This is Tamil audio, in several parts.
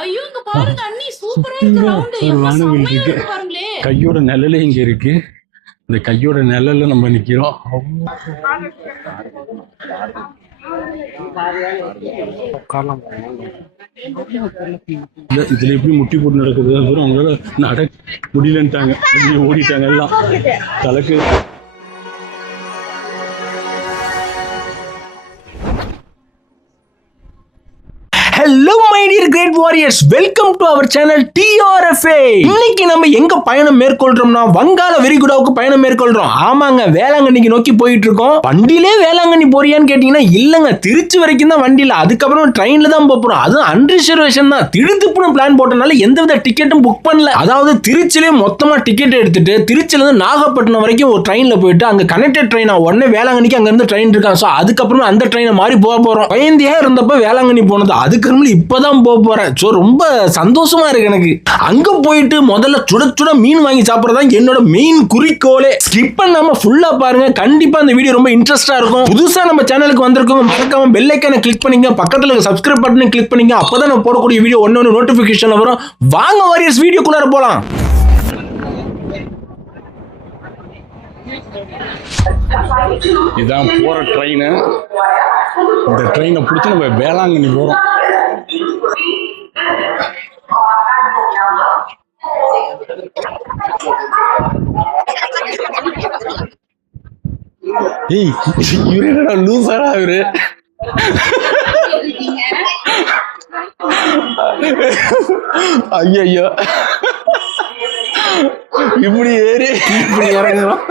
ஐயோ இங்க பாருங்க அண்ணி, சூப்பரா இருக்கு ரவுண்ட். எவ்வளவு செமையா இருக்கு பாருங்களே. கையோட நிழலே இங்க இருக்கு. இந்த கையோட நிழல்ல நம்ம நிக்கிறோம். இதுல எப்படி முட்டி போட்டு நடக்குது, அப்புறம் அவங்களால நட முடியலன்ட்டாங்க, ஓடிட்டாங்க எல்லாம் தலைக்கு. Hello my dear great warriors, welcome to our channel TRFA. இன்னைக்கு நம்ம எங்க பயணம் மேற்கொள்றோம்னா வங்காள விரிகுடாவுக்கு பயணம் மேற்கொள்றோம். ஆமாங்க, வேளாங்கண்ணிக்கு நோக்கி போயிட்டு இருக்கோம். வண்டியிலே வேளாங்கண்ணி போறியான்னு கேட்டீங்கன்னா இல்லங்க, திருச்சி வரைக்கும் தான் வண்டியில, அதுக்கப்புறம் ட்ரெயின்ல தான் போறோம். அதுவும் அன்ரிசர்வேஷன் தான். திடுதிப்புன்னு பிளான் போட்டனால எந்தவித டிக்கெட்டும் புக் பண்ணல. அதாவது திருச்சியிலே மொத்தமா டிக்கெட் எடுத்துட்டு திருச்சியில இருந்து நாகப்பட்டினம் வரைக்கும் ஒரு ட்ரெயின்ல போயிட்டு அங்க கனெக்டட் ட்ரெயினா உடனே வேளாங்கண்ணிக்கு அங்க இருந்து ட்ரெயின் இருக்கான். சோ அதுக்கப்புறம் அந்த ட்ரெயினை மாறி போறோம். பயந்தியா இருந்தப்ப வேளாங்கண்ணி போனது, அதுக்கு இப்பதான் போறேன். சோ ரொம்ப சந்தோஷமா இருக்கு எனக்கு. அங்க போயிட்டு முதல்ல சுட சுட மீன் வாங்கி சாப்பிடுறதா என்னோட மெயின் குறிக்கோளே. ஸ்கிப் பண்ணாம ஃபுல்லா பாருங்க, கண்டிப்பா இந்த வீடியோ ரொம்ப இன்ட்ரெஸ்டா இருக்கும். புதுசா நம்ம சேனலுக்கு வந்திருக்கோம், மறக்காம பெல் ஐகானை கிளிக் பண்ணிங்க, பக்கத்துல இருக்க சப்ஸ்கிரைப் பட்டனை கிளிக் பண்ணிங்க. அப்பதான் நான் போடக்கூடிய வீடியோ ஒன்னு நோட்டிபிகேஷன் வரும். வாங்க வாரியர்ஸ், வீடியோக்குள்ளார போலாம். இதான் போற ட்ரெயின். இந்த ட்ரெயினை பிடிச்சி நம்ம வேளாங்கண்ணி போறோம். ஏய், இவரு என்னடா லூசாரா இவரு? ஐயோ, இப்படி ஏறி இப்படி இறங்குறோம்.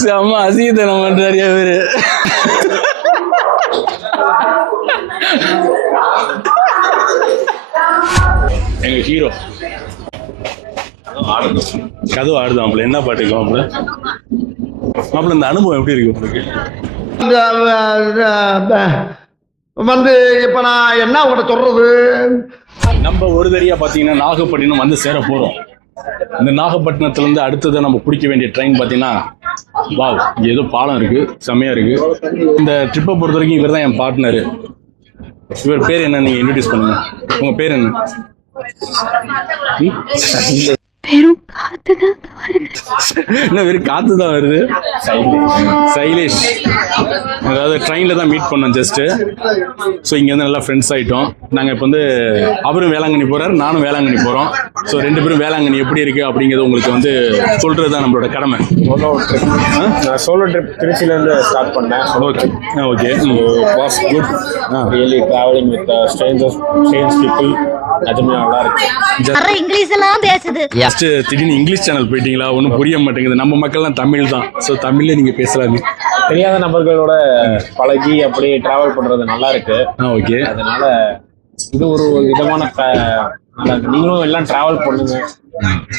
செம்ம அசிங்கத்தனம் பண்றாரு அவரு. எங்க ஹீரோ கதவு ஆடுதான். என்ன பாட்டுக்கலாம் மாப்பிள்ள, இந்த அனுபவம் எப்படி இருக்கு உங்களுக்கு? வந்து இப்ப நான் என்ன உங்கள்கிட்ட சொல்றது, நம்ம ஒரு தரியா பாத்தீங்கன்னா நாகப்பட்டினம் வந்து சேர போறோம். இந்த நாகப்பட்டினத்துல இருந்து அடுத்தது நம்ம பிடிக்க வேண்டிய ட்ரெயின் பாத்தீங்கன்னா, வாவ், இங்க ஏதோ பாலம் இருக்கு, செம்மையா இருக்கு. இந்த ட்ரிப்பை பொறுத்த வரைக்கும் இவர் தான் என் பார்ட்னரு. இவர் பேர் என்ன, நீங்க இன்ட்ரோடியூஸ் பண்ணுங்க. உங்க பேர் என்ன? என்ன வெறும் காத்து தான் வருது. சைலேஷ். அதாவது ட்ரெயின்ல தான் மீட் பண்ணோம் ஜஸ்ட். ஸோ இங்க வந்து நல்லா ஃப்ரெண்ட்ஸ் ஆயிட்டோம். நாங்க இப்போ வந்து அவரும் வேளாங்கண்ணி போறாரு, நானும் வேளாங்கண்ணி போறோம். ஸோ ரெண்டு பேரும் வேளாங்கண்ணி எப்படி இருக்கு அப்படிங்கிறது உங்களுக்கு வந்து சொல்றது தான் நம்மளோட கடமை. நான் சோலோ ட்ரிப் திருச்சியில இருந்து ஸ்டார்ட் பண்ணேன். Okay, was good. Really travelling with strangers, strange people. அதுமே நல்லா இருக்கு. இங்கிலீஷ் எல்லாம் பேசுது. ஜஸ்ட் திடீர்னு இங்கிலீஷ் சேனல் போயிட்டீங்களா, ஒன்றும் புரிய மாட்டேங்குது. நம்ம மக்கள்லாம் தமிழ் தான். ஸோ தமிழ்ல நீங்க பேசலாமே. தெரியாத நபர்களோட பழகி அப்படி டிராவல் பண்றது நல்லா இருக்கு. ஓகே, அதனால இது ஒரு விதமான நீங்களும் எல்லாம் டிராவல் பண்ணுங்க.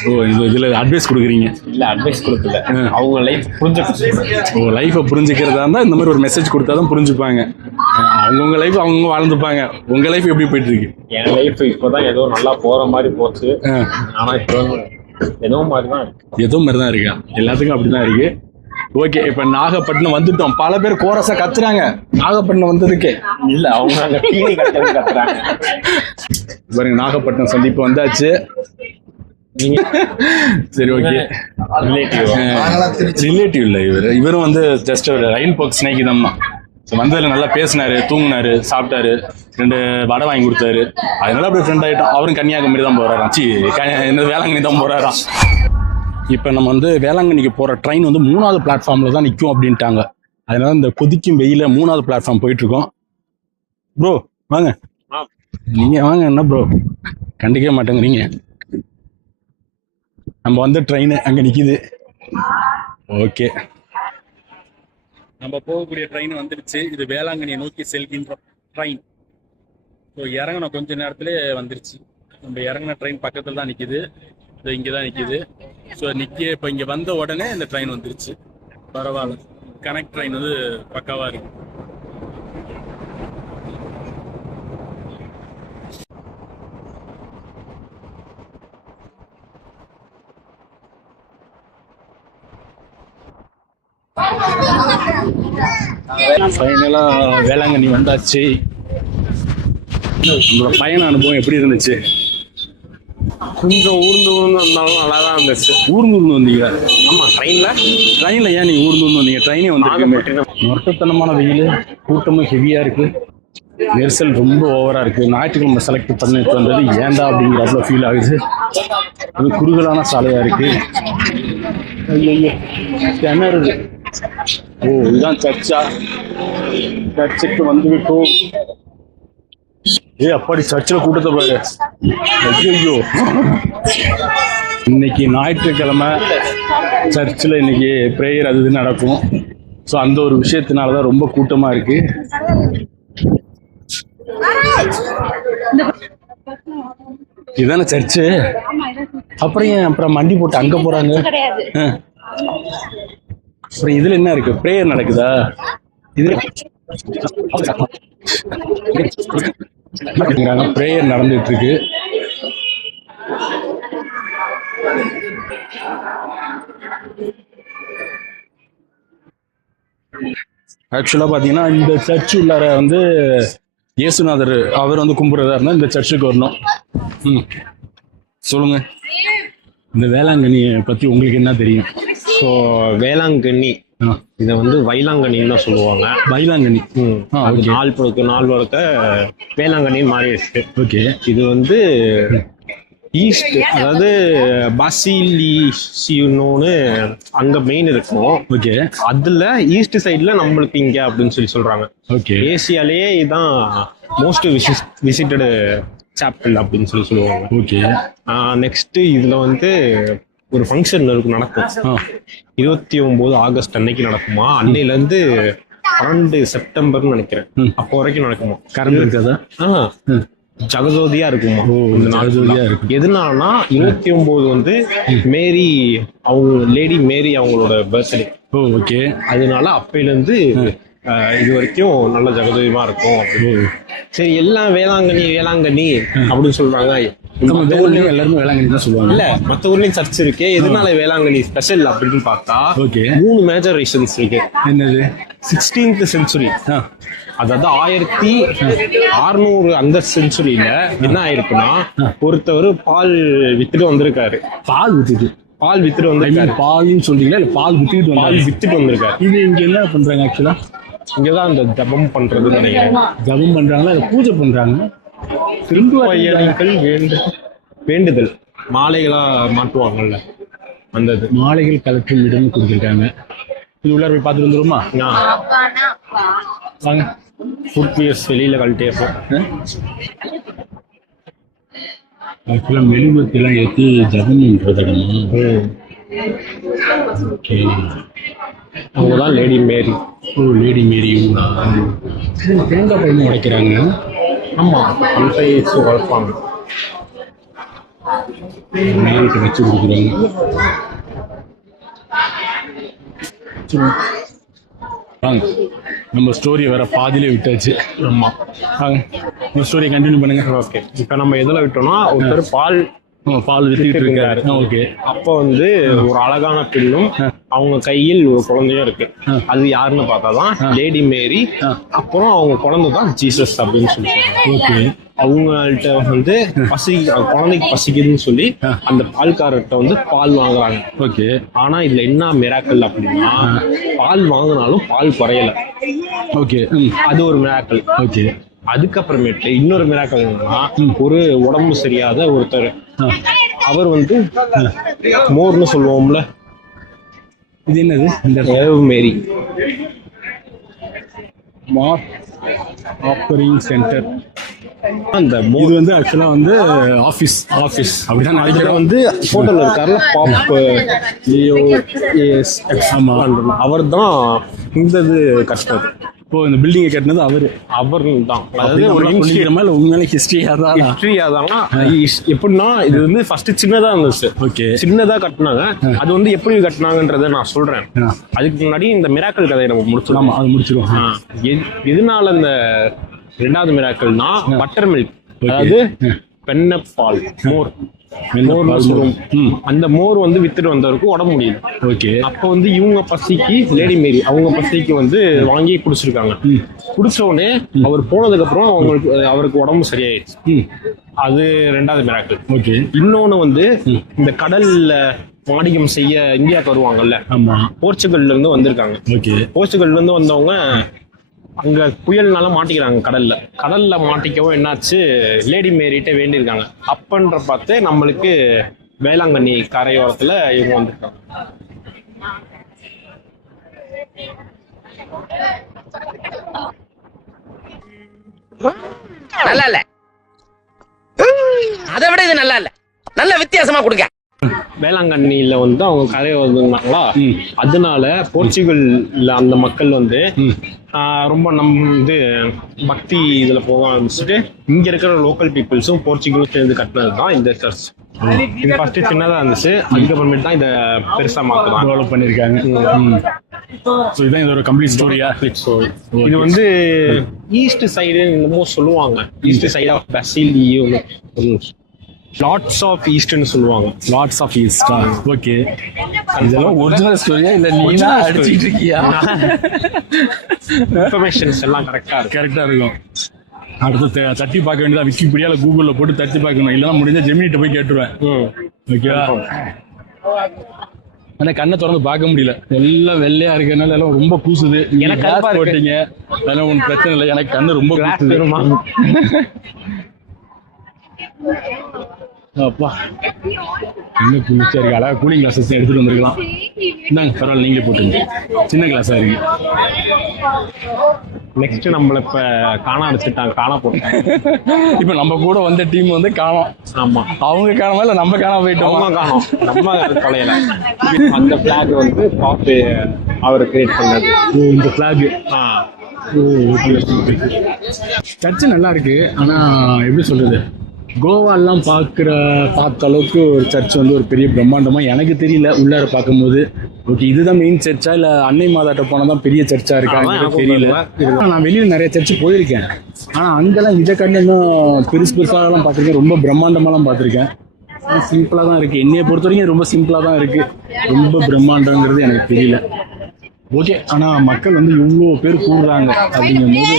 ஓ, இதுல அட்வைஸ் கொடுக்குறீங்க? இல்ல, அட்வைஸ் கொடுக்கல, அவங்க லைஃப் புரிஞ்சுக்க. லைஃபை புரிஞ்சுக்கிறதா இருந்தா இந்த மாதிரி ஒரு மெசேஜ் கொடுத்தாதான் புரிஞ்சுப்பாங்க. அவங்கவுங்க லைஃப் அவங்கவுங்க வாழ்ந்துப்பாங்க. உங்க லைஃப் எப்படி போயிட்டு இருக்கு? என் லைஃப் இப்போதான் ஏதோ நல்லா போற மாதிரி போச்சு. ஆனா இப்போ ஏதோ மாதிரிதான் இருக்கு. ஏதோ மாதிரிதான் இருக்கா? எல்லாத்துக்கும் அப்படிதான் இருக்கு. ஓகே, இப்ப நாகப்பட்டினம் வந்துட்டோம். பல பேர் கோரஸா கத்துறாங்க நாகப்பட்டினம் வந்ததுக்கே. இல்ல, அவங்க அங்க டிவி கத்துறாங்க. பாருங்க, நாகப்பட்டினம் சந்திப்பு வந்தாச்சு. சரி, ஓகே. ரிலேட்டிவ் இல்ல, இவரும் வந்து ஜஸ்ட் ஒரு ரயில் போக் ஸ்நேகிதம் தான். வந்ததுல நல்லா பேசினாரு, தூங்கினாரு, சாப்பிட்டாரு, 2 வடை வாங்கி கொடுத்தாரு. அதனால அப்படியே ஃப்ரெண்ட் ஆகிட்டோம். அவரும் கன்னியாகுமரி தான் போறாராம், என்ன வேளாங்கண்ணி தான் போறாராம். இப்போ நம்ம வந்து வேளாங்கண்ணிக்கு போகிற ட்ரெயின் வந்து 3வது பிளாட்ஃபார்மில் தான் நிற்கும் அப்படின்ட்டாங்க. அதனால இந்த கொதிக்கும் வெயில 3வது பிளாட்ஃபார்ம் போயிட்டுருக்கோம். ப்ரோ வாங்க, நீங்கள் வாங்க. என்ன ப்ரோ கண்டிக்கவே மாட்டேங்கிறீங்க? நம்ம வந்து ட்ரெயின் அங்கே நிற்கிது. ஓகே, நம்ம போகக்கூடிய ட்ரெயின் வந்துடுச்சு. இது வேளாங்கண்ணியை நோக்கி செல்கின்ற ட்ரெயின். ஸோ இறங்கின கொஞ்ச நேரத்துலேயே வந்துருச்சு. நம்ம இறங்கின ட்ரெயின் பக்கத்தில் தான் நிற்கிது. இது இங்கே தான் நிற்கிது. ஸோ இப்போ இங்கே வந்த உடனே இந்த ட்ரெயின் வந்துருச்சு. பரவாயில்ல, கனெக்ட் ட்ரெயின் வந்து பக்காவாக இருக்கு. ஃபைனலாக வேளாங்கண்ணி வந்தாச்சு. உங்களோட பயண அனுபவம் எப்படி இருந்துச்சு? கொஞ்சம் ஊர்ந்து வந்தாலும் நல்லா தான் இருந்துச்சு. ஊர்ந்து வந்தீங்க? ஆமா, ட்ரெயினில் ஏன் நீங்கள் ஊர்ந்து வந்தீங்க? ட்ரெயினே வந்து மொட்டத்தனமான வெயில், கூட்டமும் ஹெவியாக இருக்கு, நெரிசல் ரொம்ப ஓவராக இருக்கு. ஞாயிற்றுக்கிழமை செலக்ட் பண்ணிட்டு வந்தது ஏன்டா அப்படிங்கிற அவ்வளோ ஃபீல் ஆகுது. அது குறுகலான சாலையாக இருக்கு. ஐயோ கிணறு. ஓ இதுதான் சர்ச்சா? சர்ச்சுக்கு வந்து விட்டோம். அப்படி சர்ச்சில் கூட்டத்தை பாரு. ஐயோ இன்னைக்கு ஞாயிற்றுக்கிழமை சர்ச்சில் இன்னைக்கு ப்ரேயர் அது இது நடக்கும். ஸோ அந்த ஒரு விஷயத்தினால தான் ரொம்ப கூட்டமாக இருக்கு. இதுதானே சர்ச்சு? அப்புறம் மண்டி போட்டு அங்கே போகிறாங்க. அப்புறம் இதில் என்ன இருக்கு? ப்ரேயர் நடக்குதா? இது ப்ரேயர் நடந்துட்டு இருக்கு. ஆக்சுவலா பாத்தீங்கன்னா இந்த சர்ச் உள்ளார வந்து இயேசுநாதர் அவர் வந்து கும்பிடுறதா இருந்தா இந்த சர்ச்சுக்கு வரணும். சொல்லுங்க, இந்த வேளாங்கண்ணியை பத்தி உங்களுக்கு என்ன தெரியும்? ஸோ வேளாங்கண்ணி இதை வந்து வைலாங்கண்ணின்னு தான் சொல்லுவாங்க. வைலாங்கண்ணி அது நாள் வளர்க்க வேளாங்கண்ணின்னு மாறிடுச்சு. ஓகே. இது வந்து ஈஸ்ட், அதாவது பாசிலிசியோன்னு அங்க மெயின் இருக்கும். ஓகே. அதுல ஈஸ்ட் சைட்ல நம்மளுக்கு இங்க அப்படின்னு சொல்றாங்க. ஓகே. ஏசியாலேயே இதுதான் மோஸ்ட் விசிட்டடு சாப்பிள் அப்படின்னு சொல்லுவாங்க. ஓகே. நெக்ஸ்ட் இதுல வந்து ஒரு ஃபங்க்ஷன் நடக்கும். 29 ஆகஸ்ட் அன்னைக்கு நடக்குமா. அன்னையில இருந்து 12 செப்டம்பர்னு நினைக்கிறேன் அப்போ வரைக்கும் நடக்குமா. கரண்ட் இருக்காதா? ஜகஜோதியா இருக்குமா. ஜகஜோதியா இருக்கும். எதுனாலனா 29 வந்து மேரி, அவங்க லேடி மேரி அவங்களோட பர்த்டே. ஓகே. அதனால அப்பையில இருந்து இது வரைக்கும் நல்ல ஜகஜோதியமா இருக்கும். சரி, எல்லாம் வேளாங்கண்ணி அப்படின்னு சொல்றாங்க. எல்லாருமே வேளாங்கண்ணி தான் சொல்லுவாங்க. இல்ல, மத்த ஊர்லயும் சர்ச் இருக்கு. எதனால வேளாங்கண்ணி ஸ்பெஷல் அப்படின்னு பார்த்தா 3 மேஜர் ரீசன்ஸ் இருக்கு. என்னது? 16th செஞ்சுரி, அதாவது 1600 அந்த செஞ்சுரியில என்ன ஆயிருக்குன்னா, ஒருத்தவர் பால் வித்துட்டு வந்திருக்காரு. பால் வித்துட்டு வந்திருக்காரு. பால்னு சொல்றீங்களா? இல்ல பால் வித்துட்டு வந்திருக்காரு. இது இங்க என்ன பண்றாங்க? ஆக்சுவலா இங்கதான் அந்த ஜபம் பண்றதுன்னு நினைக்கிறேன். ஜபம் பண்றாங்களா, பூஜை பண்றாங்க. திரும்ப வேண்டுதல் மாலைகளா மாட்டுவாங்கல்ல, அந்த மாலைகள் கலெக்டர் இடம் கொடுத்துருக்காங்க. இது உள்ளார போய் பார்த்துட்டு வந்துருமா? வாங்க. ஃபுட்வியர்ஸ் வெளியில கழட்டியப்போ ஆக்சுவலா மெழுகுவர்த்தியெல்லாம் ஏற்றி ஜபம் பண்றது. ஓகே. அவங்கதான் லேடி மேரி. லேடி மேரி. தேங்காய் பழமும் உடைக்கிறாங்க. ஆமா, அந்த வளர்ப்பாங்க. மேரிட்டு வச்சு கொடுக்குறாங்க. வாங்க, நம்ம ஸ்டோரி வேற பாதியிலே விட்டாச்சு. ஆமா, வாங்க இந்த ஸ்டோரியை கண்டினியூ பண்ணுங்க. ஓகே. இப்போ நம்ம எதில் விட்டோம்னா, ஒருத்தர் பால் வித்துட்டு இருக்காரு. ஓகே. அப்போ வந்து ஒரு அழகான பெண்ணும் அவங்க கையில் ஒரு குழந்தையும் இருக்கு. அது யாருன்னு பார்த்தாதான் லேடி மேரி. அப்புறம் அவங்க குழந்தை தான் ஜீசஸ் அப்படின்னு சொல்லிட்டாங்க. ஓகே. அவங்கள்ட்ட வந்து குழந்தைக்கு பசிக்குதுன்னு சொல்லி அந்த பால்காரர்கிட்ட வந்து பால் வாங்குறாங்க. ஓகே. ஆனா இதுல என்ன மிராக்கல் அப்படின்னா, பால் வாங்கினாலும் பால் குறையல. ஓகே. அது ஒரு மிராக்கல். ஓகே. அதுக்கப்புறமேட்டு இன்னொரு மிராக்கல் என்னன்னா, ஒரு உடம்பு சரியாத ஒருத்தர், அவர் வந்து மோர்னு சொல்லுவோம்ல, இது என்னது? இந்த மேரி மார் ஆஃபரிங் சென்டர். அந்த இது வந்து ஆக்சுவலா வந்து ஆஃபீஸ் அப்படிதான் நினைக்கிறேன். வந்து போட்டோல இருக்காருல, பாப் லியோ அவர் தான் இந்த இது கட்டினது. இப்போ இந்த பில்டிங்கை கட்டினது அவர் தான். அதாவது உண்மையில ஹிஸ்டரியா தான். எப்படின்னா, இது வந்து ஃபர்ஸ்ட் சின்னதா இருந்துச்சு. ஓகே. சின்னதா கட்டினாங்க. அது வந்து எப்படி கட்டினாங்கன்றத நான் சொல்றேன். அதுக்கு முன்னாடி இந்த மிராக்கல் கதையை நம்ம முடிச்சிடலாம். அது முடிச்சிருவோம். எதனால இந்த 2வது மிராக்கல்னா, பட்டர் மில்க், அதாவது வெண்ணப்பால் மோர் சொல்லுவோம். அந்த மோர் வந்து வித்துட்டு வந்தவருக்கு உடம்பு முடியல. ஓகே. அப்போ வந்து இவங்க பசிக்கு லேடி மேரி அவங்க பசிக்கு வந்து வாங்கி குடிச்சிருக்காங்க. குடிச்ச உடனே அவர் போனதுக்கு அப்புறம் அவருக்கு உடம்பு சரியாயிடுச்சு. அது 2வது மிராக்கிள். ஓகே. இன்னொன்னு வந்து இந்த கடல்ல வாணிகம் செய்ய இந்தியாவுக்கு வருவாங்கல்ல. ஆமா. போர்ச்சுகல்ல இருந்து வந்திருக்காங்க. ஓகே. போர்ச்சுகல்ல இருந்து வந்தவங்க அங்க புயல்னால மாட்டிக்கிறாங்க. கடல்ல மாட்டிக்கவும் என்னாச்சு, லேடி மேரிட்ட வேண்டியிருக்காங்க. அப்பன்ற பார்த்து நம்மளுக்கு வேளாங்கண்ணி கரையோரத்துல இவங்க வந்திருக்காங்க. நல்லா இல்ல, அதை விட இது நல்லா இல்ல, நல்ல வித்தியாசமா கொடுங்க. வேளாங்கண்ணியில வந்து அவங்க கரையோரங்களா, அதனால போர்ச்சுகல்ல அந்த மக்கள் வந்து ரொம்ப வந்து பக்தி இதுல போக ஆரம்பிச்சுட்டு இங்க இருக்கிற லோக்கல் பீப்புள்ஸும் போர்ச்சுகலும் சேர்ந்து கட்டினது தான் இந்த சர்ச். இது ஃபர்ஸ்ட் சின்னதா இருந்துச்சு, அதுக்கப்புறமேட்டு தான் இதை பெருசா மாத்தலாம் டெவலப் பண்ணிருக்காங்க. இதுதான் இதோட கம்ப்ளீட் ஸ்டோரியா? இது வந்து ஈஸ்ட் சைடு என்னமோ சொல்லுவாங்க, ஈஸ்ட் சைடு ஆஃப் பசிலியோ, லாட்ஸ் ஆஃப் ஈஸ்ட்னு சொல்லுவாங்க. Lourdes of east. ஓகே. இதெல்லாம் ஒரிஜினல் ஸ்டோரியா இல்ல நீங்க அடிச்சிட்டு இருக்கியா? இன்ஃபர்மேஷன்ஸ் எல்லாம் கரெக்டா இருக்கும். அடுத்து தட்டி பார்க்க வேண்டியதா, விக்கிபீடியால கூகுள்ல போட்டு தட்டி பார்க்கணும். இல்லைன்னா முடிஞ்சா ஜெமினிட்ட போய் கேட்டுருவேன். ஓகேவா? ஆனா கண்ணை திறந்து பார்க்க முடியல, எல்லாம் வெள்ளையா இருக்கனால எல்லாம் ரொம்ப கூசுது. எனக்கு போட்டீங்க அதெல்லாம் ஒன்றும் பிரச்சனை இல்லை, எனக்கு கண்ணு ரொம்ப கூசுது. அப்பா என்ன குளிச்சா இருக்கு. அழகா கூலிங் கிளாஸஸ் எடுத்துட்டு வந்திருக்கலாம். இந்தாங்க பரவாயில்ல, நீங்களே போட்டுங்க. சின்ன கிளாஸா இருக்கு. நெக்ஸ்ட் நம்மள இப்ப காண அடிச்சுட்டாங்க, காண போட்டாங்க. இப்ப நம்ம கூட வந்த டீம் வந்து காணோம். ஆமா, அவங்க காணாம இல்ல நம்ம காணாம போயிட்டோம். அவங்க காணோம், நம்ம தொலையல. அந்த பிளாக் வந்து பாப்பு அவர் கிரியேட் பண்ணது. இந்த பிளாக். சர்ச்சு நல்லா இருக்கு. ஆனா எப்படி சொல்றது, கோவாலாம் பார்த்த அளவுக்கு ஒரு சர்ச் வந்து ஒரு பெரிய பிரம்மாண்டமா எனக்கு தெரியல உள்ளார பார்க்கும்போது. ஓகே, இதுதான் மெயின் சர்ச்சா இல்ல அன்னை மாதாட்ட போனதான் பெரிய சர்ச்சா இருக்கா எனக்கு தெரியல. நான் வெளியில நிறைய சர்ச்சு போயிருக்கேன், ஆனா அங்கெல்லாம் இதை கண்டு இன்னும் பெருசாலாம் பார்த்துருக்கேன், ரொம்ப பிரம்மாண்டமாலாம் பார்த்துருக்கேன். சிம்பிளா தான் இருக்கு, என்னைய பொறுத்த வரைக்கும் ரொம்ப சிம்பிளா தான் இருக்கு. ரொம்ப பிரம்மாண்டங்கிறது எனக்கு தெரியல. ஓகே, ஆனா மக்கள் வந்து இவ்வளோ பேர் கூடுறாங்க அப்படிங்கும்போது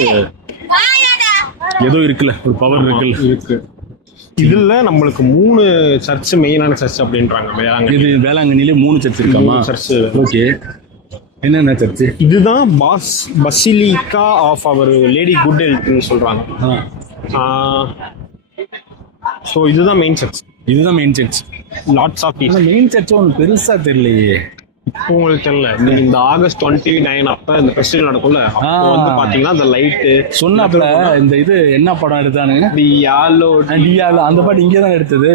ஏதோ இருக்குல்ல, ஒரு பவர் இருக்கு. இதுல நம்மளுக்கு 3 சர்ச் மெயினான சர்ச் அப்படின்றாங்க. இது வேளாங்கண்ணிலே 3 சர்ச் இருக்காமா? சர்ச். ஓகே, என்னென்ன சர்ச்? இதுதான் basilica of our lady good ஹெல்த்னு சொல்றாங்க. ஸோ இதுதான் main church. Lots of main church ஒன்று பெருசா தெரியலையே. இப்போ உங்களுக்கு தெரியல, இந்த ஆகஸ்ட் 29 அப்ப இந்த ஃபெஸ்டிவல் நடக்கும்ல, அப்போ வந்து பாத்தீங்கன்னா அந்த லைட்டு சொன்னாப்ல. இந்த இது என்ன படம் எடுத்தானுங்க? டியாலோ அந்த பாட்டு இங்கே தான் எடுத்தது.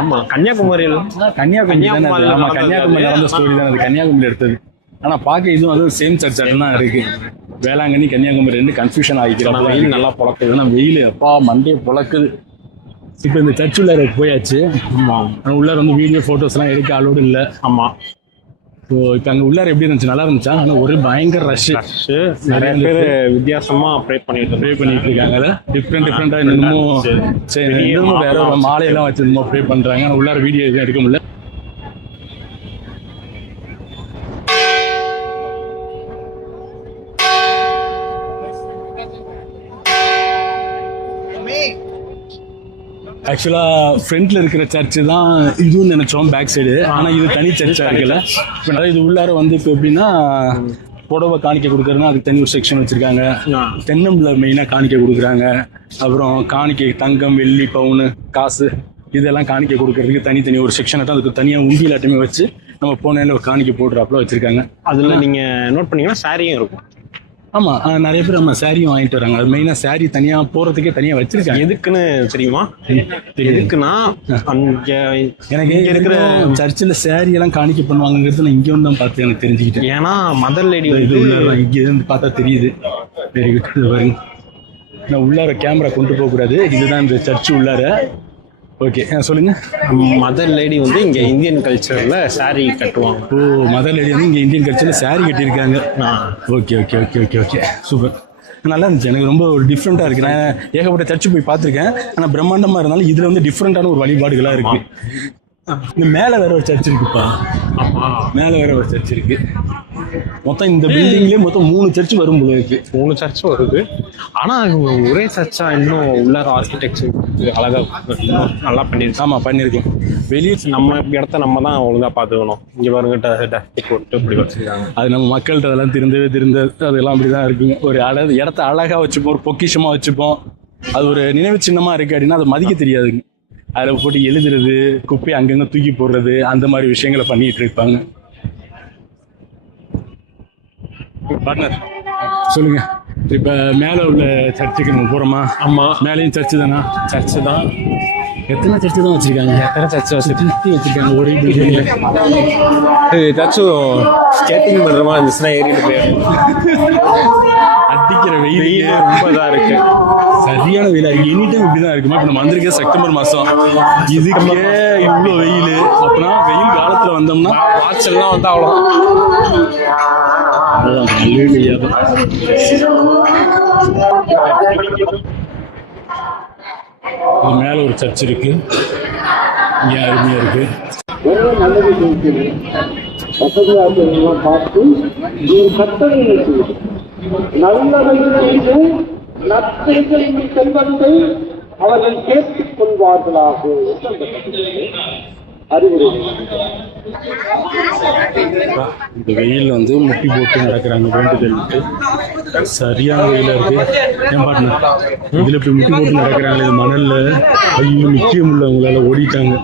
ஆமா, கன்னியாகுமரியில. கன்னியாகுமரி நடந்த ஸ்டோரி தான் அது, கன்னியாகுமரி எடுத்தது. ஆனா பாக்க இதுவும் அதுவும் சேம் சர்ச் தான் இருக்கு. வேளாங்கண்ணி கன்னியாகுமரி 2 கன்ஃபியூஷன் ஆகிக்கிறோம். வெயில் நல்லா பொழக்குது. ஆனா வெயில் அப்பா மண்டே பொழக்குது. இப்போ இந்த சர்ச் உள்ளார போயாச்சு. உள்ளார வந்து வீடியோ போட்டோஸ்லாம் எடுக்க அளவோடு இல்லை. ஆமா. ஸோ இப்போ அங்கே உள்ளார எப்படி இருந்துச்சு? நல்லா இருந்துச்சா? ஆனால் ஒரு பயங்கர ரஷ். நிறைய பேர் வித்தியாசமா ப்ரே பண்ணிட்டு இருக்காங்க. டிஃப்ரெண்டாக இன்னமும் வேற ஒரு மாலையெல்லாம் வச்சு இன்னமும் ப்ரே பண்ணுறாங்க. ஆனால் உள்ளார வீடியோ எதுவும் எடுக்க முடியல. ஆக்சுவலா ஃப்ரண்ட்ல இருக்கிற சர்ச்சு தான் இதுவும் நினைச்சோம், பேக் சைடு. ஆனா இது தனி சர்ச்சா இருக்குல்ல. இது உள்ளார வந்து இப்போ எப்படின்னா புடவை காணிக்க கொடுக்குறதுனா அதுக்கு தனி ஒரு செக்ஷன் வச்சிருக்காங்க. தென்னம்பிள்ளை மெயினாக காணிக்க கொடுக்குறாங்க. அப்புறம் காணிக்கை தங்கம், வெள்ளி, பவுனு, காசு இதெல்லாம் காணிக்க கொடுக்கறதுக்கு தனித்தனி ஒரு செக்ஷனை தான் அதுக்கு தனியாக உண்டியிலாட்டமே வச்சு நம்ம போனேல ஒரு காணிக்க போடுறாப்புல வச்சிருக்காங்க. அதில் நீங்கள் நோட் பண்ணீங்கன்னா சாரியும் இருக்கும். ஆமாம், நிறைய பேர் நம்ம சாரியும் வாங்கிட்டு வராங்க. அது மெயினாக சாரி தனியாக போகிறதுக்கே தனியாக வச்சிருக்காங்க. எதுக்குன்னு தெரியுமா? எதுக்குன்னா அங்கே எனக்கு இருக்கிற சர்ச்சில் சாரி எல்லாம் காணிக்க பண்ணுவாங்கிறது நான் இங்கே வந்து தான் பார்த்து எனக்கு தெரிஞ்சுக்கிட்டேன். ஏன்னா மதர் லேடி இது உள்ளார இங்கே இருந்து பார்த்தா தெரியுது. Very good. பாருங்க, நான் உள்ளார கேமரா கொண்டு போகக்கூடாது. இதுதான் இந்த சர்ச்சு உள்ளார. ஓகே, சொல்லுங்க. மதர் லேடி வந்து இங்க இந்தியன் கல்ச்சர்ல சாரி கட்டுவாங்க. ஓ, மதர் லேடி வந்து இங்க இந்தியன் கல்ச்சர்ல சாரி கட்டியிருக்காங்க. Okay okay okay okay okay, super. நல்லா இருந்துச்சு. எனக்கு ரொம்ப ஒரு டிஃப்ரெண்ட்டாக இருக்குது. நான் ஏகப்பட்ட சர்ச்சு போய் பார்த்துருக்கேன். ஆனால் பிரம்மாண்டமாக இருந்தாலும் இதில் வந்து டிஃப்ரெண்ட்டான ஒரு வழிபாடுகளாக இருக்குது. இந்த மேலே வேற ஒரு சர்ச் இருக்குப்பா. மேலே வேற ஒரு சர்ச் இருக்கு. மொத்தம் இந்த பில்டிங்லேயே மொத்தம் 3 சர்ச் வரும் போல இருக்கு. 3 சர்ச்சும் வருது. ஆனால் ஒரே சர்ச்சா இன்னும் உள்ளார ஆர்கிடெக்சர் அழகாக நல்லா பண்ணியிருக்கு. ஆமாம், பண்ணியிருக்கேன். வெளியே நம்ம இடத்த நம்ம தான் ஒழுங்காக பார்த்துக்கணும். இங்கே பாருங்க டஸ்ட் போட்டு இப்படி வச்சுருக்காங்க. அது நம்ம மக்கள்கிட்ட அதெல்லாம் திருந்த அதெல்லாம் அப்படி தான் இருக்குங்க. ஒரு இடத்த அழகாக வச்சுப்போம், ஒரு பொக்கிஷமாக வச்சுப்போம். அது ஒரு நினைவு சின்னமாக இருக்குது அப்படின்னா அதை மதிக்க தெரியாதுங்க. அதில் போட்டு எழுதுறது, குப்பையை அங்கங்கே தூக்கி போடுறது, அந்த மாதிரி விஷயங்களை பண்ணிட்டு இருப்பாங்க. பார்ட்னர் சொல்லுங்க. இப்போ மேலே உள்ள சர்ச்சுக்கு நம்ம போகிறோமா? ஆமாம், மேலேயும் சர்ச்சு தானா? சர்ச்சு தான். எத்தனை சர்ச்சு தான் வச்சுருக்காங்க? எத்தனை சர்ச்சு வச்சுருக்காங்க ஒரே பில்டிங்கில். ஏதாச்சும் ஸ்கேட்டிங் பண்ணுற மாதிரி இருந்துச்சுன்னா ஏறிட்டு போயிடும். அடிக்கிற வெயில் ரொம்ப இதாக இருக்கு. சரியான வெயில். எனி டைம் இப்படி தான் இருக்குமா? இப்போ நம்ம வந்திருக்க செப்டம்பர் மாதம், இதுக்கே இவ்வளோ வெயில். அப்படின்னா வெயில் காலத்தில் வந்தோம்னா வாட்செல்லாம் வந்து அவ்வளோ மேல ஒரு சர்ச் இருக்கு. இங்கே அருமையா இருக்கு. பார்த்து நற்செய்தியின் செல்வத்தை அவர்கள் கேட்டுக் கொள்வார்களாக அறிவுரை. இந்த வெயில் வந்து முட்டி போட்டு நடக்கிறாங்க வேண்டுதலுக்கு. சரியான வெயில இருக்கு. ஏன் பாட்டுனா இதுல இப்படி முட்டி போட்டு நடக்கிறாங்க மணல்ல. ஐயோ நிக்க முடியல, அவங்களால ஓடிட்டாங்க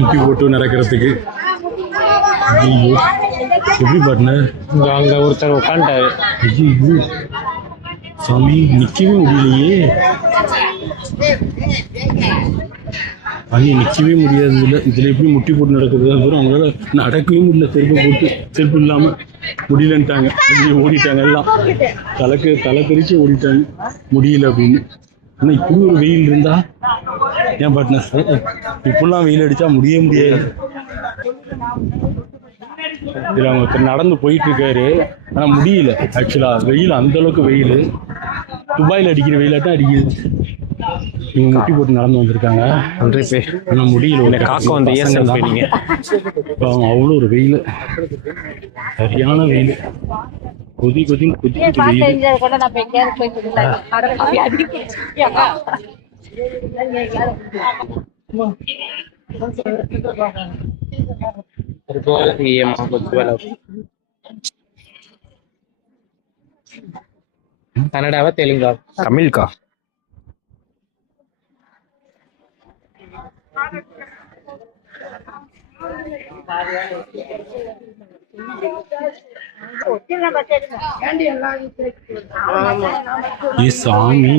முட்டி போட்டு நடக்கிறதுக்கு. ஐயோ எப்படி பாட்டுனா அங்கே ஒருத்தர் உட்காந்துட்டாரு. ஐயோ சாமி, நிக்கவே முடியலையே. நிற்கவே முடியாது. இதில் எப்படி முட்டி போட்டு நடக்கிறது? அப்புறம் அவங்களால நடக்கவே முடியல. செருப்பு இல்லாமல் முடியலன்ட்டாங்க. ஓடிட்டாங்க எல்லாம். தலை தெரிச்சு ஓடிட்டாங்க முடியல அப்படின்னு. ஆனால் இப்படி ஒரு வெயில் இருந்தா ஏன் பாட்னர் இப்படிலாம் வெயில் அடித்தா முடியாது. இதில் அவங்க ஒருத்தர் நடந்து போயிட்டு இருக்காரு. ஆனால் முடியல. ஆக்சுவலாக வெயில் அந்த அளவுக்கு வெயில். துபாயில் அடிக்கிற வெயிலாட்டம் அடிக்குது. இவங்க முட்டி போட்டு நடந்து வந்திருக்காங்க. ஆனால் முடியல. காக்க வந்த ஏசன் போயிட்டீங்க. அவ்வளோ ஒரு வெயில், சரியான வெயில். கொதிக்குது வெயில். கன்னடாவா தெலுங்கா? தமிழ்கா. சாமி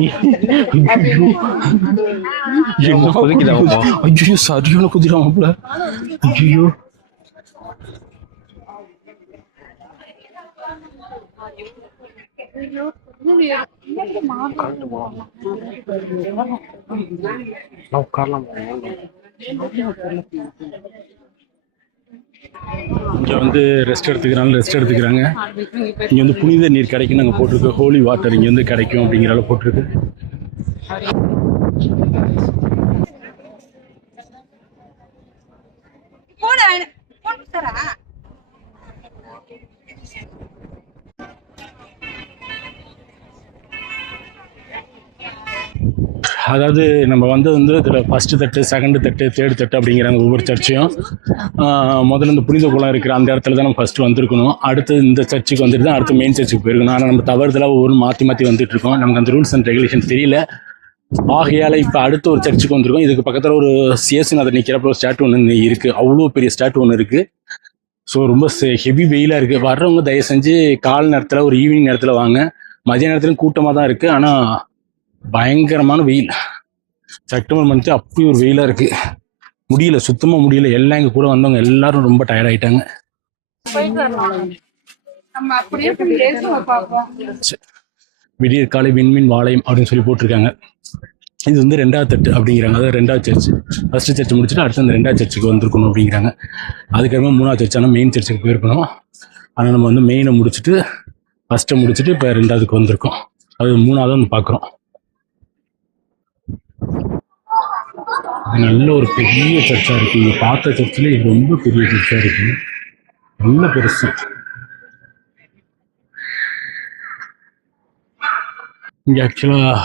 என்ன கொதிக்குதா? ஐயோ சரியான குதிராமப்புல. ஐயோ இங்கே வந்து ரெஸ்ட் எடுத்துக்கிறாங்க. இங்கே வந்து புனித நீர் கிடைக்கும் நாங்கள் போட்டிருக்கோம். ஹோலி வாட்டர் இங்கே வந்து கிடைக்கும் அப்படிங்கிற அளவு போட்டிருக்கு. அதாவது நம்ம வந்து இதில் ஃபஸ்ட்டு தட்டு, செகண்டு தட்டு, தேர்டு தட்டு அப்படிங்கிறாங்க ஒவ்வொரு சர்ச்சையும். முதல்ல இந்த புனித குளம் இருக்கிற அந்த இடத்துல தான் நம்ம ஃபஸ்ட்டு வந்திருக்கணும். அடுத்து இந்த சர்ச்சுக்கு வந்துட்டு தான் அடுத்து மெயின் சர்ச்சுக்கு போயிருக்கணும். ஆனால் நம்ம தவறுதலாக ஒவ்வொரு மாற்றி வந்துட்டு இருக்கோம். நமக்கு அந்த ரூல்ஸ் அண்ட் ரெகுலேஷன் தெரியல. ஆகையால் இப்போ அடுத்த ஒரு சர்ச்சுக்கு வந்திருக்கோம். இதுக்கு பக்கத்தில் ஒரு சிஎஸ்சிநாதர் நிற்கிறப்ப ஒரு ஸ்டாட்டு ஒன்று இருக்குது. அவ்வளோ பெரிய ஸ்டாட்டு ஒன்று இருக்குது. ஸோ ரொம்ப ஹெவி வெயிலாக இருக்குது. வர்றவங்க தயவு செஞ்சு காலை நேரத்தில், ஒரு ஈவினிங் நேரத்தில் வாங்க. மதிய நேரத்துலையும் கூட்டமாக தான் இருக்குது. ஆனால் பயங்கரமான வெயில். செப்டம்பர் மந்த்து அப்படி ஒரு வெயிலாக இருக்குது. முடியல, சுத்தமாக முடியல. எல்லாம் எங்கள் கூட வந்தவங்க எல்லாரும் ரொம்ப டயர்ட் ஆகிட்டாங்க. விடியற் காலை விண்மீன் வாளையம் அப்படின்னு சொல்லி போட்டிருக்காங்க. இது வந்து 2வது தட்டு அப்படிங்கிறாங்க. அதாவது 2வது சர்ச். ஃபஸ்ட்டு சர்ச் முடிச்சுட்டு அடுத்து அந்த 2வது சர்ச்சுக்கு வந்திருக்கணும் அப்படிங்கிறாங்க. அதுக்கப்புறமா 3வது சர்ச். ஆனால் மெயின் சர்ச்சுக்கு போயிருக்கணும். ஆனால் நம்ம வந்து மெயினை முடிச்சுட்டு ஃபஸ்ட்டு முடிச்சுட்டு இப்போ 2வதுக்கு வந்திருக்கோம். அது 3வது வந்து பார்க்குறோம். நல்ல ஒரு பெரிய சர்ச்சாக இருக்குது. இங்கே பார்த்த சர்ச்சில் இது ரொம்ப பெரிய சர்ச்சாக இருக்குது. நல்ல பெருசு. இங்கே ஆக்சுவலாக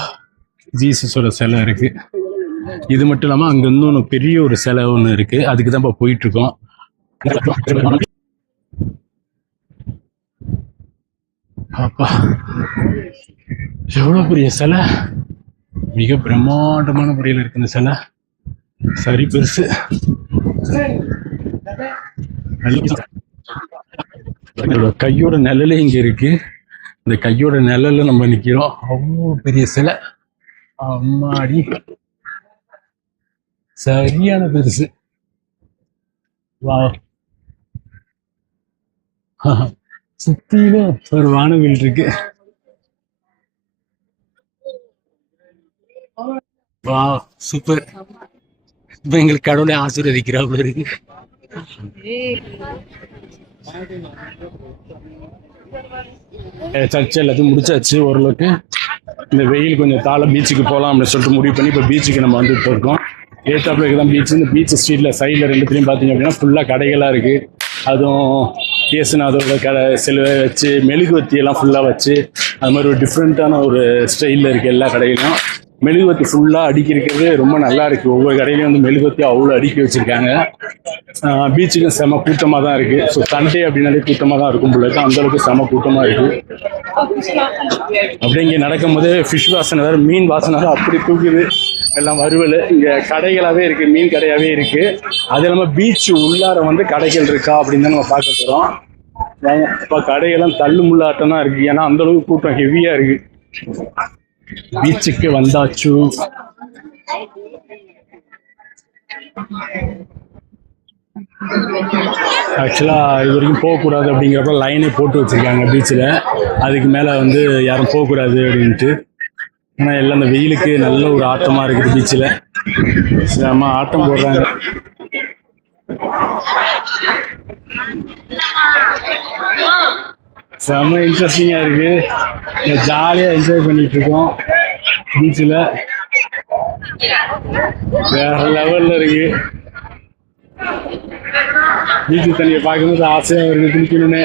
ஜீசஸோட சிலை இருக்குது. இது மட்டும் இல்லாமல் அங்கே இன்னொன்று பெரிய ஒரு சிலை ஒன்று இருக்குது. அதுக்கு தான் இப்போ போயிட்டுருக்கோம். அப்பா எவ்வளோ பெரிய சிலை, மிக பிரம்மாண்டமான முறையில் இருக்கு இந்த சிலை. சரி பெருசு. கையோட நிழலே இங்க இருக்கு. இந்த கையோட நிழல்ல நம்ம நிக்கிறோம். அவ்வளோ பெரிய சிலை. அம்மாடி சரியான பெருசு. வா, சுத்திலும் ஒரு வானவில் இருக்கு. வா சூப்பர். இப்ப எங்களுக்கு கடவுளை ஆசீர்வதிக்கிறாப்புல இருக்கு. சர்ச்சை எல்லாத்தையும் முடிச்சாச்சு ஓரளவுக்கு. இந்த வெயில் கொஞ்சம் தாழ பீச்சுக்கு போகலாம் அப்படின்னு சொல்லிட்டு முடிவு பண்ணி இப்போ பீச்சுக்கு நம்ம வந்துட்டு இருக்கோம். ஏத்தாப்புல தான் பீச். இந்த பீச் ஸ்ட்ரீட்ல சைடில் 2த்துலையும் பார்த்தீங்க அப்படின்னா ஃபுல்லாக கடைகளாக இருக்கு. அதுவும் இயேசுநாதரோட கடை சிலுவை வச்சு மெழுகுவத்தியெல்லாம் ஃபுல்லாக வச்சு அது மாதிரி ஒரு டிஃப்ரெண்ட்டான ஒரு ஸ்டைலில் இருக்குது எல்லா கடையிலும். மெழுகுவத்தி ஃபுல்லாக அடுக்கி இருக்கிறது ரொம்ப நல்லா இருக்குது. ஒவ்வொரு கடையிலையும் வந்து மெழுகுவத்தி அவ்வளோ அடுக்கி வச்சுருக்காங்க. பீச்சுக்கும் செம கூட்டமாக தான் இருக்குது. ஸோ சண்டே அப்படின்னாலே கூட்டமாக தான் இருக்கும் போல இருக்கு. அந்தளவுக்கு செம கூட்டமாக இருக்குது. அப்படியே இங்கே நடக்கும் போது ஃபிஷ் வாசனை வேறு, மீன் வாசனை வேறு அப்படி தூக்குது. எல்லாம் வறுவல். இங்கே கடைகளாகவே இருக்குது, மீன் கடையாகவே இருக்குது. அது இல்லாமல் பீச் உள்ளார வந்து கடைகள் இருக்கா அப்படின்னு தான் நம்ம பார்க்க போகிறோம். இப்போ கடையெல்லாம் தள்ளு முள்ளாட்டம் தான் இருக்குது. ஏன்னா அந்தளவுக்கு கூட்டம் ஹெவியாக இருக்குது. பீச்சுக்கு வந்தாச்சு. ஆக்சுவலா இது வரைக்கும் போகக்கூடாது அப்படிங்கிறப்ப லைனே போட்டு வச்சிருக்காங்க பீச்சில். அதுக்கு மேலே வந்து யாரும் போகக்கூடாது அப்படின்ட்டு. ஆனால் எல்லாம் அந்த வெயிலுக்கு நல்ல ஒரு ஆட்டமாக இருக்குது பீச்சில். செம்ம ஆட்டம் போடுறாங்க. செம்ம இன்ட்ரெஸ்டிங்காக இருக்கு. ஜாலியாக என்ஜாய் பண்ணிட்டு இருக்கோம் பீச்சில். வேற லெவலில் இருக்கு. பீச்சு தண்ணியை பார்க்கும்போது ஆசையாக இருக்கு குளிக்கணும்னு.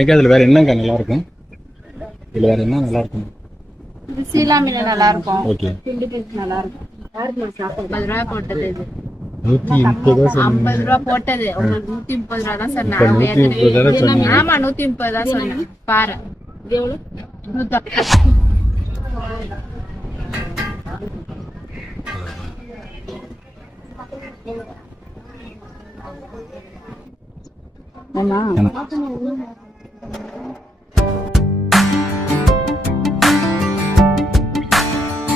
ஏங்க அதில் வேற என்னங்க நல்லா இருக்கும்? இதில் வேற என்ன நல்லா இருக்கும்? சீலா மீன் நல்லா இருக்கும். ஓகே. கிண்டி பீஸ் நல்லா இருக்கும். 50 ரூபா போட்டது இது. 130 ரூபா சொன்னீங்க. 50 ரூபா போட்டது. உங்களுக்கு 130 ரூபா தான் சொன்னேன். ஆமா 130 தான் சொன்னேன். பாரு. இது எவ்வளவு? 150. ஆமா.